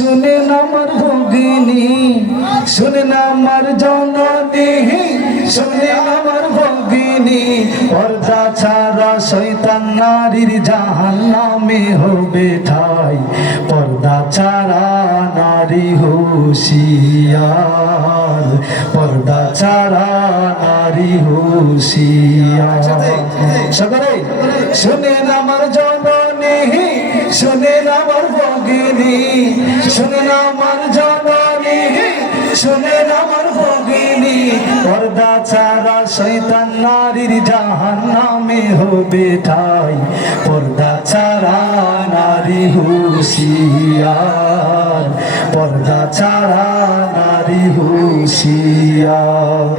শুনেন আমার ভগিনী শুনেন আমার জননী শুনেন আমার ভগিনী পর্দা ছাড়া শৈতান নারীর জাহান নামে হবে ঠাই পর্দা ছাড়া নারী হুশিয়ার পর্দা ছাড়া নারী হুশিয়ার। সকলে শুনেন আমার জননী শুনেন আমার ভগিনী, শুনেন আমার জননী, শুনেন আমার ভগিনী, পর্দা ছাড়া শৈতান নারীর জাহান নামে হবে ঠাই। পর্দা ছাড়া নারী হুশিয়ার। পর্দা ছাড়া নারী হুশিয়ার।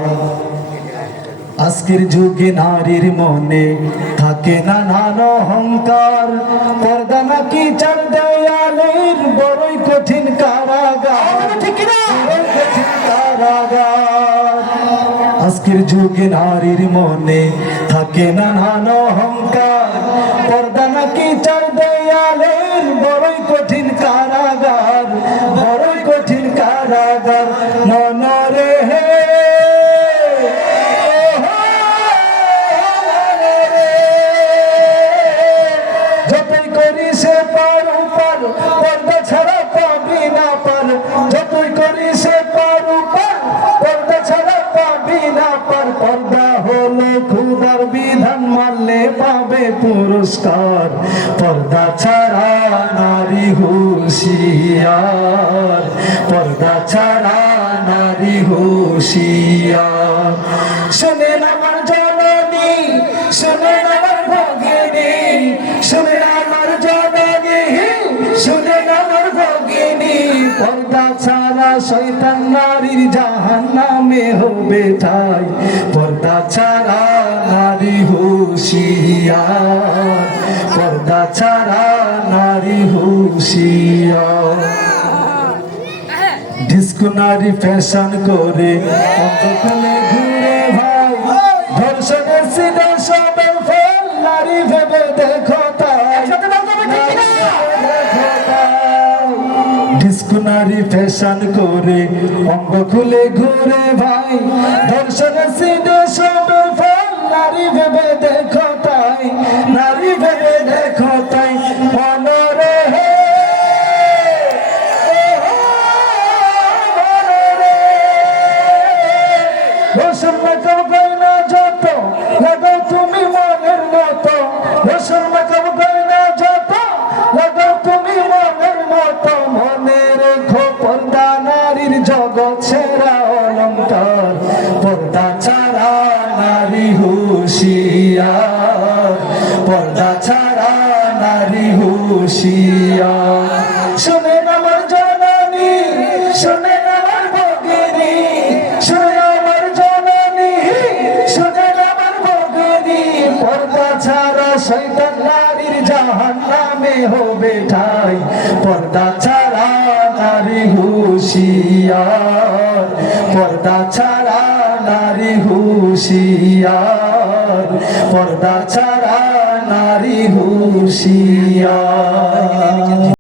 আজকের যুগে নারীর মনে থাকে নানান অহংকার। পর্দা নাকি দেয়ালের বড়ই কঠিন কারাগার। বড়ই কঠিন কারাগার। আজকের যুগে নারীর মনে থাকে নানান অহংকার। পর্দা নাকি চার দেয়ালের বড়ই কঠিন কারাগার। বড়ই কঠিন কারাগার মানলে পাবে পুরস্কার। পর্দা ছাড়া নারী হুশিয়ার। পর্দা ছাড়া নারী হুশিয়ার। শোনেন আমার জননী, শোনেন আমার ভগিনী, শোনেন আমার জননী, শোনেন আমার ভগিনী। পর্দা ছাড়া শৈতান নারীর জাহান নামে হবে ঠাই পর্দা ছাড়া নারী হুশিয়ার পর্দা ছাড়া নারী হুশিয়ার। ডিস্কো নারী ফ্যাশন করে অন্ধকারে ঘুরে ভাই ধর্ষণের সিনে ফল নারী ভেবে দেখো ডিস্কো নারী ফ্যাশন করে অঙ্গ খুলে ঘুরে ভাই ধর্ষণের সিনে সবের ফল নারী ভেবে দেখো তাই, নারী ভেবে দেখো তাই মনরে হে রসুন মাকাব গয়না যত লাগাও তুমি মনের মতো। রসুন মাকাব গয়না যত লাগাও তুমি মনের পর্দা ছাড়া নারী হুশিয়ার। শুনেন আমার জননী শুনেন আমার ভগিনী, শুনে আমার জননী, শুনে আমার ভগিনী। পর্দা ছাড়া শৈতান নারীর জাহান নামে হবে ঠাই। পর্দা ছাড়া নারী হুশিয়ার। পর্দা ছাড়া নারী হুশিয়ার। পর্দা ছাড়া নারী হুশিয়ার।